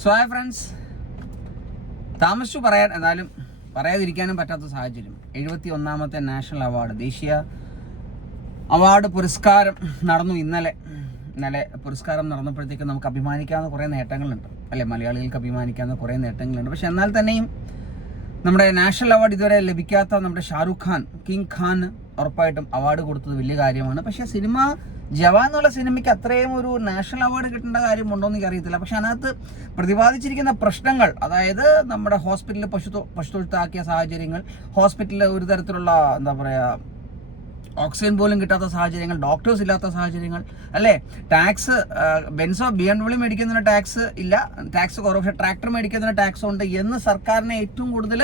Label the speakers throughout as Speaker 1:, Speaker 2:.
Speaker 1: So hi friends താമസിച്ചു പറയാൻ എന്നാലും പറയാതിരിക്കാനും പറ്റാത്ത സാഹചര്യം. എഴുപത്തി ഒന്നാമത്തെ നാഷണൽ അവാർഡ് ദേശീയ അവാർഡ് പുരസ്കാരം നടന്നു ഇന്നലെ. ഇന്നലെ പുരസ്കാരം നടന്നപ്പോഴത്തേക്ക് നമുക്ക് അഭിമാനിക്കാവുന്ന കുറേ നേട്ടങ്ങളുണ്ട്. അല്ലെ മലയാളികൾക്ക് അഭിമാനിക്കാവുന്ന കുറേ നേട്ടങ്ങളുണ്ട്. പക്ഷെ എന്നാൽ തന്നെയും നമ്മുടെ നാഷണൽ അവാർഡ് ഇതുവരെ ലഭിക്കാത്ത നമ്മുടെ ഷാറുഖ് ഖാൻ കിങ് ഖാൻ ഉറപ്പായിട്ടും അവാർഡ് കൊടുത്തത് വലിയ കാര്യമാണ്. പക്ഷേ സിനിമ ജവാൻ എന്നുള്ള സിനിമയ്ക്ക് അത്രയും ഒരു നാഷണൽ അവാർഡ് കിട്ടേണ്ട കാര്യമുണ്ടോ എന്ന് അറിയത്തില്ല പക്ഷെ അതിനകത്ത് പ്രതിപാദിച്ചിരിക്കുന്ന പ്രശ്നങ്ങൾ അതായത് നമ്മുടെ ഹോസ്പിറ്റലിൽ പശു പശു പശുത്തൊഴുത്താക്കിയ സാഹചര്യങ്ങൾ ഹോസ്പിറ്റലിൽ ഒരു തരത്തിലുള്ള എന്താ പറയുക ഓക്സിജൻ പോലും കിട്ടാത്ത സാഹചര്യങ്ങൾ ഡോക്ടേഴ്സ് ഇല്ലാത്ത സാഹചര്യങ്ങൾ അല്ലേ? ടാക്സ് ബെൻസോ ബി എം ഡബ്ല്യൂ മേടിക്കുന്നതിന് ടാക്സ് ഇല്ല ടാക്സ് കുറവ് പക്ഷേ ട്രാക്ടർ മേടിക്കുന്നതിന് ടാക്സ് ഉണ്ട് എന്ന് സർക്കാരിനെ ഏറ്റവും കൂടുതൽ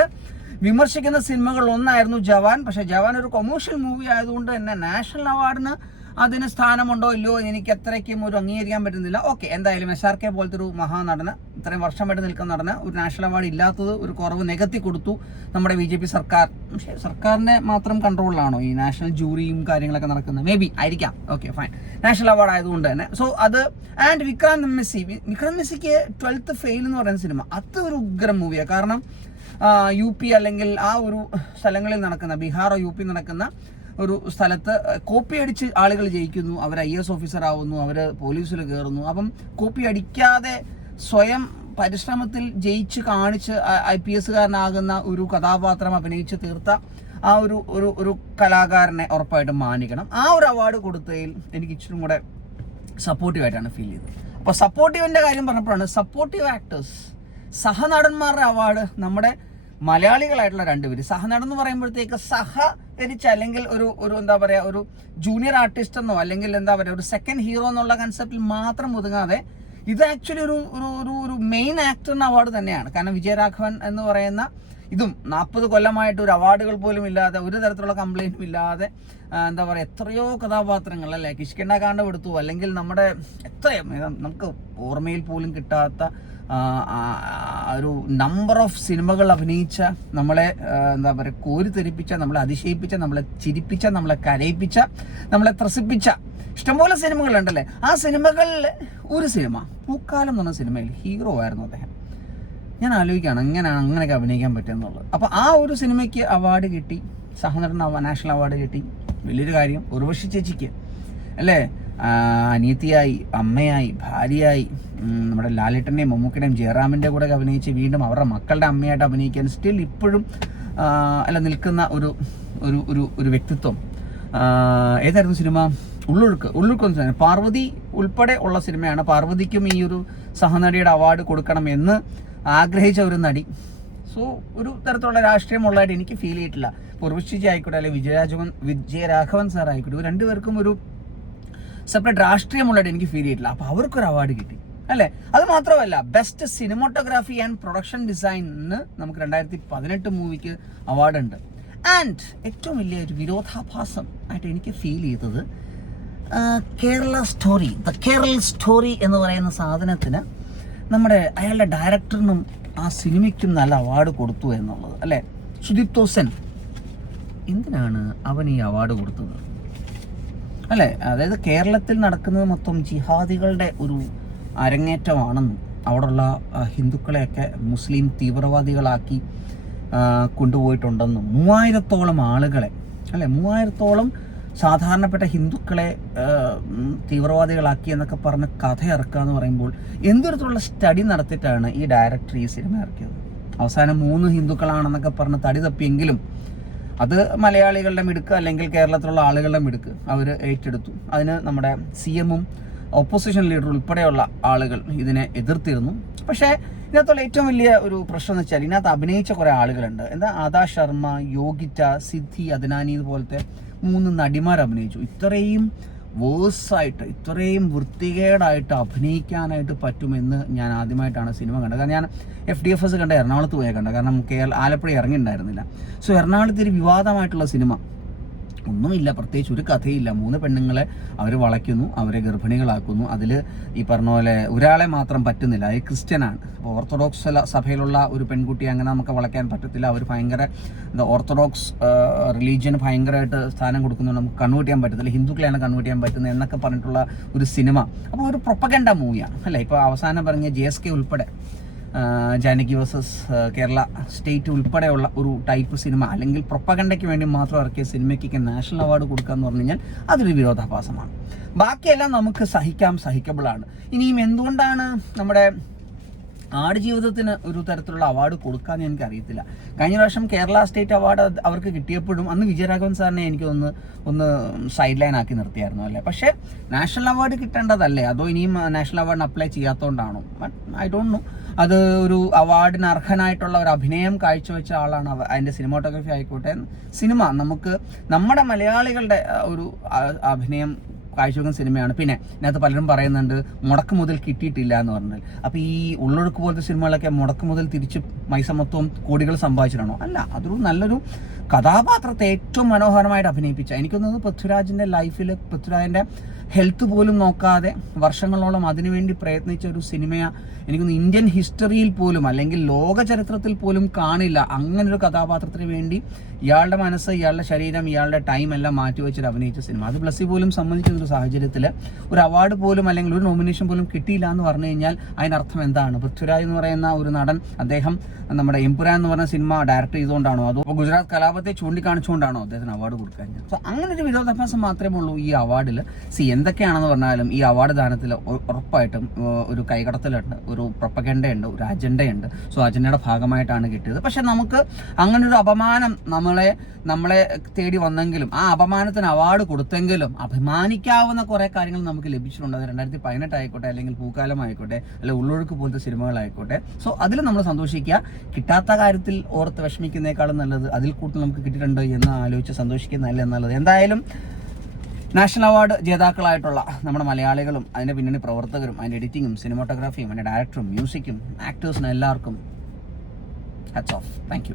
Speaker 1: വിമർശിക്കുന്ന സിനിമകൾ ഒന്നായിരുന്നു ജവാൻ. പക്ഷേ ജവാൻ ഒരു കൊമേഴ്ഷ്യൽ മൂവി ആയതുകൊണ്ട് തന്നെ നാഷണൽ അവാർഡിന് അതിന് സ്ഥാനമുണ്ടോ ഇല്ലയോ എനിക്ക് അത്രയ്ക്കും ഒരു അംഗീകരിക്കാൻ പറ്റുന്നില്ല. ഓക്കെ എന്തായാലും എസ് കെ പോലത്തെ ഒരു മഹാനടന് ഇത്രയും വർഷമായിട്ട് നിൽക്കുന്ന നടന് ഒരു നാഷണൽ അവാർഡ് ഇല്ലാത്തത് ഒരു കുറവ് നികത്തി കൊടുത്തു നമ്മുടെ ബി ജെ പി സർക്കാർ. പക്ഷേ സർക്കാരിന്റെ മാത്രം കൺട്രോളിലാണോ ഈ നാഷണൽ ജൂറിയും കാര്യങ്ങളൊക്കെ നടക്കുന്നത്? മേ ബി ആയിരിക്കാം. ഓക്കെ ഫൈൻ നാഷണൽ അവാർഡ് ആയതുകൊണ്ട് തന്നെ. സോ അത് ആൻഡ് വിക്രാന്ത് മെസ്സി. വിക്രാന്ത് മെസ്സിക്ക് ട്വൽത്ത് ഫെയിൽ എന്ന് പറയുന്ന സിനിമ അത് ഒരു ഉഗ്രം മൂവിയാണ് കാരണം യു പി അല്ലെങ്കിൽ ആ ഒരു സ്ഥലങ്ങളിൽ നടക്കുന്ന ബീഹാറോ യു പി നടക്കുന്ന ഒരു സ്ഥലത്ത് കോപ്പി അടിച്ച് ആളുകൾ ജയിക്കുന്നു അവർ ഐ എസ് ഓഫീസർ ആവുന്നു അവർ പോലീസിൽ കയറുന്നു അപ്പം കോപ്പി അടിക്കാതെ സ്വയം പരിശ്രമത്തിൽ ജയിച്ച് കാണിച്ച് ഐ പി എസ്സുകാരനാകുന്ന ഒരു കഥാപാത്രം അഭിനയിച്ച് തീർത്ത ആ ഒരു ഒരു ഒരു കലാകാരനെ ഉറപ്പായിട്ടും മാനിക്കണം. ആ ഒരു അവാർഡ് കൊടുത്തതിൽ എനിക്ക് ഇച്ചിരി കൂടെ സപ്പോർട്ടീവായിട്ടാണ് ഫീൽ ചെയ്തത്. അപ്പോൾ സപ്പോർട്ടീവിന്റെ കാര്യം പറഞ്ഞപ്പോഴാണ് സപ്പോർട്ടീവ് ആക്ടേഴ്സ് സഹനടന്മാരുടെ അവാർഡ് നമ്മുടെ മലയാളികളായിട്ടുള്ള രണ്ടുപേര്. സഹനടൻ എന്ന് പറയുമ്പോഴത്തേക്ക് സഹകരിച്ച് അല്ലെങ്കിൽ ഒരു ഒരു എന്താ പറയുക ഒരു ജൂനിയർ ആർട്ടിസ്റ്റ് എന്നോ അല്ലെങ്കിൽ എന്താ പറയുക ഒരു സെക്കൻഡ് ഹീറോ എന്നുള്ള കൺസെപ്റ്റിൽ മാത്രം ഒതുങ്ങാതെ ഇത് ആക്ച്വലി ഒരു ഒരു ഒരു മെയിൻ ആക്ടറിന് അവാർഡ് തന്നെയാണ്. കാരണം വിജയരാഘവൻ എന്ന് പറയുന്ന ഇതും നാൽപ്പത് കൊല്ലമായിട്ട് ഒരു അവാർഡുകൾ പോലും ഇല്ലാതെ ഒരു തരത്തിലുള്ള കംപ്ലൈന്റും ഇല്ലാതെ എന്താ പറയുക എത്രയോ കഥാപാത്രങ്ങൾ അല്ലേ? കിഷ്കിണ്ട കാണ്ഡം എടുത്തു. അല്ലെങ്കിൽ നമ്മുടെ എത്രയും നമുക്ക് ഓർമ്മയിൽ പോലും കിട്ടാത്ത ഒരു നമ്പർ ഓഫ് സിനിമകൾ അഭിനയിച്ച നമ്മളെ എന്താ പറയുക കോരിത്തെരിപ്പിച്ച നമ്മളെ അതിശയിപ്പിച്ച നമ്മളെ ചിരിപ്പിച്ച നമ്മളെ കരയിപ്പിച്ച നമ്മളെ ത്രസിപ്പിച്ച ഇഷ്ടംപോലെ സിനിമകളുണ്ടല്ലേ ആ സിനിമകളിൽ ഒരു സിനിമ പൂക്കാലം എന്ന് പറഞ്ഞ സിനിമയിൽ ഹീറോ ആയിരുന്നു അദ്ദേഹം. ഞാൻ ആലോചിക്കുകയാണ് എങ്ങനെയാണ് അങ്ങനെയൊക്കെ അഭിനയിക്കാൻ പറ്റുമെന്നുള്ളത്. അപ്പോൾ ആ ഒരു സിനിമയ്ക്ക് അവാർഡ് കിട്ടി. സഹനടൻ നാഷണൽ അവാർഡ് കിട്ടി. വലിയൊരു കാര്യം. ഉർവശി ചേച്ചിക്ക് അല്ലേ? അനിയത്തിയായി അമ്മയായി ഭാര്യയായി നമ്മുടെ ലാലേട്ടന്റെയും മമ്മൂക്കയുടെയും ജയറാമിന്റെ കൂടെ അഭിനയിച്ച് വീണ്ടും അവരുടെ മക്കളുടെ അമ്മയായിട്ട് അഭിനയിക്കാൻ സ്റ്റിൽ ഇപ്പോഴും അല്ല നിൽക്കുന്ന ഒരു ഒരു ഒരു ഒരു വ്യക്തിത്വം. ഏതായിരുന്നു സിനിമ? ഉള്ളൊഴുക്ക്. ഉള്ളൊഴുക്ക് പറഞ്ഞാൽ പാർവതി ഉൾപ്പെടെ ഉള്ള സിനിമയാണ്. പാർവതിക്കും ഈ ഒരു സഹനടിയുടെ അവാർഡ് കൊടുക്കണം എന്ന് ആഗ്രഹിച്ച ഒരു നടി സോ ഒരു തരത്തിലുള്ള രാഷ്ട്രീയമുള്ളതായിട്ട് എനിക്ക് ഫീൽ ചെയ്തിട്ടില്ല. പൂർവശിജി ആയിക്കോട്ടെ അല്ലെങ്കിൽ വിജയരാഘവൻ വിജയരാഘവൻ സാർ ആയിക്കോട്ടെ രണ്ടുപേർക്കും ഒരു സെപ്പറേറ്റ് രാഷ്ട്രീയമുള്ളതായിട്ട് എനിക്ക് ഫീൽ ചെയ്തിട്ടില്ല. അപ്പോൾ അവർക്കൊരു അവാർഡ് കിട്ടി അല്ലേ? അത് മാത്രമല്ല ബെസ്റ്റ് സിനിമോട്ടോഗ്രാഫി ആൻഡ് പ്രൊഡക്ഷൻ ഡിസൈനിന് നമുക്ക് രണ്ടായിരത്തി പതിനെട്ട് മൂവിക്ക് അവാർഡ് ഉണ്ട്. ആൻഡ് ഏറ്റവും വലിയ ഒരു വിരോധാഭാസം ആയിട്ട് എനിക്ക് ഫീൽ ചെയ്തത് Kerala story the Kerala story എന്ന് പറയുന്ന സാധനത്തിന് നമ്മുടെ അയാളുടെ ഡയറക്ടറിനും ആ സിനിമയ്ക്കും നല്ല അവാർഡ് കൊടുത്തു എന്നുള്ളത് അല്ലേ? സുദീപ് തോസൻ എന്തിനാണ് അവൻ ഈ അവാർഡ് കൊടുത്തത്? അല്ലേ? അതായത് കേരളത്തിൽ നടക്കുന്നത് മൊത്തം ജിഹാദികളുടെ ഒരു അരങ്ങേറ്റമാണെന്നും അവിടെയുള്ള ഹിന്ദുക്കളെയൊക്കെ മുസ്ലിം തീവ്രവാദികളാക്കി കൊണ്ടുപോയിട്ടുണ്ടെന്നും മൂവായിരത്തോളം ആളുകളെ അല്ലെ? മൂവായിരത്തോളം സാധാരണപ്പെട്ട ഹിന്ദുക്കളെ തീവ്രവാദികളാക്കി എന്നൊക്കെ പറഞ്ഞ് കഥ ഇറക്കുക എന്ന് പറയുമ്പോൾ എന്തൊരുത്തുള്ള സ്റ്റഡി നടത്തിയിട്ടാണ് ഈ ഡയറക്ടർ ഈ സിനിമ ഇറക്കിയത്? അവസാനം മൂന്ന് ഹിന്ദുക്കളാണെന്നൊക്കെ പറഞ്ഞ് തടി തപ്പിയെങ്കിലും അത് മലയാളികളുടെ മിടുക്ക് അല്ലെങ്കിൽ കേരളത്തിലുള്ള ആളുകളുടെ മിടുക്ക് അവർ ഏറ്റെടുത്തു. അതിന് നമ്മുടെ സി എമ്മും ഓപ്പോസിഷൻ ലീഡർ ഉൾപ്പെടെയുള്ള ആളുകൾ ഇതിനെ എതിർത്തിരുന്നു. പക്ഷേ ഇതിനകത്തുള്ള ഏറ്റവും വലിയ ഒരു പ്രശ്നം എന്ന് വെച്ചാൽ ഇതിനകത്ത് അഭിനയിച്ച കുറേ ആളുകളുണ്ട്. എന്താ? ആദാ ശർമ്മ യോഗിറ്റ സിദ്ധി അദ്നാനി ഇതുപോലത്തെ മൂന്ന് നടിമാർ അഭിനയിച്ചു. ഇത്രയും വേഴ്സായിട്ട് ഇത്രയും വൃത്തികേടായിട്ട് അഭിനയിക്കാനായിട്ട് പറ്റുമെന്ന് ഞാൻ ആദ്യമായിട്ടാണ് സിനിമ കണ്ടത്. കാരണം ഞാൻ എഫ് ഡി എഫ് എസ് കണ്ട എറണാകുളത്ത് പോയാൽ കണ്ടത്. കാരണം കേരള ആലപ്പുഴ ഇറങ്ങിയിട്ടുണ്ടായിരുന്നില്ല. സോ എറണാകുളത്ത് ഒരു വിവാദമായിട്ടുള്ള സിനിമ. ഒന്നുമില്ല പ്രത്യേകിച്ച് ഒരു കഥയില്ല. മൂന്ന് പെണ്ണുങ്ങളെ അവർ വളയ്ക്കുന്നു അവരെ ഗർഭിണികളാക്കുന്നു. അതിൽ ഈ പറഞ്ഞ പോലെ ഒരാളെ മാത്രം പറ്റുന്നില്ല. അത് ക്രിസ്ത്യനാണ്. അപ്പോൾ ഓർത്തഡോക്സ് സഭയിലുള്ള ഒരു പെൺകുട്ടി അങ്ങനെ നമുക്ക് വളയ്ക്കാൻ പറ്റത്തില്ല. അവർ ഭയങ്കര എന്താ ഓർത്തഡോക്സ് റിലീജിയന് ഭയങ്കരമായിട്ട് സ്ഥാനം കൊടുക്കുന്നുണ്ട് നമുക്ക് കൺവേർട്ട് ചെയ്യാൻ പറ്റത്തില്ല. ഹിന്ദുക്കളെയാണ് കൺവേർട്ട് ചെയ്യാൻ പറ്റുന്നത് എന്നൊക്കെ പറഞ്ഞിട്ടുള്ള ഒരു സിനിമ. അപ്പോൾ ഒരു പ്രൊപ്പഗണ്ട മൂവിയാണ് അല്ലേ? ഇപ്പോൾ അവസാനം പറഞ്ഞ ജെ എസ് കെ ഉൾപ്പെടെ. ജാനകി വേഴ്സസ് കേരള സ്റ്റേറ്റ് ഉൾപ്പെടെയുള്ള ഒരു ടൈപ്പ് സിനിമ അല്ലെങ്കിൽ പ്രൊപ്പഗണ്ടയ്ക്ക് വേണ്ടി മാത്രം ഇറക്കിയ സിനിമയ്ക്ക് നാഷണൽ അവാർഡ് കൊടുക്കുക എന്ന് പറഞ്ഞു കഴിഞ്ഞാൽ അതൊരു വിരോധാഭാസമാണ്. ബാക്കിയെല്ലാം നമുക്ക് സഹിക്കാം സഹിക്കബിളാണ്. ഇനിയും എന്തുകൊണ്ടാണ് നമ്മുടെ ആടുജീവിതത്തിന് ഒരു തരത്തിലുള്ള അവാർഡ് കൊടുക്കാമെന്ന് എനിക്ക് അറിയത്തില്ല കഴിഞ്ഞ പ്രാവശ്യം കേരള സ്റ്റേറ്റ് അവാർഡ് അവർക്ക് കിട്ടിയപ്പോഴും അന്ന് വിജയരാഘവൻ സാറിനെ എനിക്ക് ഒന്ന് ഒന്ന് സൈഡ് ലൈൻ ആക്കി നിർത്തിയായിരുന്നു അല്ലേ? പക്ഷേ നാഷണൽ അവാർഡ് കിട്ടേണ്ടതല്ലേ? അതോ ഇനിയും നാഷണൽ അവാർഡിന് അപ്ലൈ ചെയ്യാത്തതുകൊണ്ടാണോ ഐ ഡോണ്ട് നോ അത് ഒരു അവാർഡിന് അർഹനായിട്ടുള്ള ഒരു അഭിനയം കാഴ്ചവെച്ച ആളാണ് അവ- അതിന്റെ സിനിമാട്ടോഗ്രഫി ആയിക്കോട്ടെ. സിനിമ നമുക്ക് നമ്മുടെ മലയാളികളുടെ ഒരു അഭിനയം കാഴ്ചവെക്കുന്ന സിനിമയാണ്. പിന്നെ ഇതിനകത്ത് പലരും പറയുന്നുണ്ട് മുടക്ക് മുതൽ കിട്ടിയിട്ടില്ല എന്ന് പറഞ്ഞാൽ അപ്പോൾ ഈ ഉള്ളൊഴുക്ക് പോലത്തെ സിനിമകളൊക്കെ മുടക്ക് മുതൽ തിരിച്ച് മൈസമത്വം കോടികൾ സമ്പാദിച്ചിട്ടാണോ? അല്ല അതൊരു നല്ലൊരു കഥാപാത്രത്തെ ഏറ്റവും മനോഹരമായിട്ട് അഭിനയിപ്പിച്ച. എനിക്കൊന്നത് പൃഥ്വിരാജിന്റെ ലൈഫിൽ പൃഥ്വിരാജിന്റെ ഹെൽത്ത് പോലും നോക്കാതെ വർഷങ്ങളോളം അതിനുവേണ്ടി പ്രയത്നിച്ച ഒരു സിനിമയാ എനിക്കൊന്ന് ഇന്ത്യൻ ഹിസ്റ്ററിയിൽ പോലും അല്ലെങ്കിൽ ലോക ചരിത്രത്തിൽ പോലും കാണില്ല. അങ്ങനെ ഒരു കഥാപാത്രത്തിന് വേണ്ടി ഇയാളുടെ മനസ്സ് ഇയാളുടെ ശരീരം ഇയാളുടെ ടൈം എല്ലാം മാറ്റിവെച്ചിട്ട് അഭിനയിച്ച സിനിമ. അത് ബ്ലസ്സി പോലും സംബന്ധിച്ച ഒരു സാഹചര്യത്തിൽ ഒരു അവാർഡ് പോലും അല്ലെങ്കിൽ ഒരു നോമിനേഷൻ പോലും കിട്ടിയില്ല എന്ന് പറഞ്ഞു കഴിഞ്ഞാൽ അതിനർത്ഥം എന്താണ്? പൃഥ്വിരാജ് എന്ന് പറയുന്ന ഒരു നടൻ അദ്ദേഹം നമ്മുടെ എംപുരാൻ എന്ന് പറഞ്ഞ സിനിമ ഡയറക്ട് ചെയ്തുകൊണ്ടാണോ അതോ ഗുജറാത്ത് കലാപത്തെ ചൂണ്ടിക്കാണിച്ചുകൊണ്ടാണോ അദ്ദേഹത്തിന് അവാർഡ് കൊടുക്കാൻ? അങ്ങനെ ഒരു വിരോധാഭാസം മാത്രമേ ഉള്ളൂ ഈ അവാർഡിൽ സി എന്തൊക്കെയാണെന്ന് പറഞ്ഞാലും ഈ അവാർഡ് ദാനത്തിൽ ഉറപ്പായിട്ടും ഒരു കൈകടത്തലുണ്ട് ഒരു പ്രൊപ്പഗണ്ടയുണ്ട് ഒരു അജണ്ടയുണ്ട്. സോ അജണ്ടയുടെ ഭാഗമായിട്ടാണ് കിട്ടിയത്. പക്ഷെ നമുക്ക് അങ്ങനെ ഒരു അപമാനം നമ്മളെ നമ്മളെ തേടി വന്നെങ്കിലും ആ അപമാനത്തിന് അവാർഡ് കൊടുത്തെങ്കിലും അഭിമാനിക്കാവുന്ന കുറെ കാര്യങ്ങൾ നമുക്ക് ലഭിച്ചിട്ടുണ്ട്. അത് രണ്ടായിരത്തി പതിനെട്ട് ആയിക്കോട്ടെ അല്ലെങ്കിൽ പൂക്കാലം ആയിക്കോട്ടെ അല്ലെങ്കിൽ ഉള്ളൊഴുക്ക് പോലത്തെ സിനിമകളായിക്കോട്ടെ സോ അതിൽ നമ്മൾ സന്തോഷിക്കുക. കിട്ടാത്ത കാര്യത്തിൽ ഓർത്ത് വിഷമിക്കുന്നേക്കാളും നല്ലത് അതിൽ കൂടുതൽ നമുക്ക് കിട്ടിയിട്ടുണ്ട് എന്ന് ആലോചിച്ച് സന്തോഷിക്കുന്നതല്ല എന്നുള്ളത് എന്തായാലും നാഷണൽ അവാർഡ് ജേതാക്കളായിട്ടുള്ള നമ്മുടെ മലയാളികളും അതിന്റെ പിന്നണി പ്രവർത്തകരും അതിന്റെ എഡിറ്റിങ്ങും സിനിമാറ്റോഗ്രാഫിയും അതിന്റെ ഡയറക്ടറും മ്യൂസിക്കും ആക്ടേഴ്സിനും എല്ലാവർക്കും ഹാറ്റ്സ് ഓഫ് താങ്ക്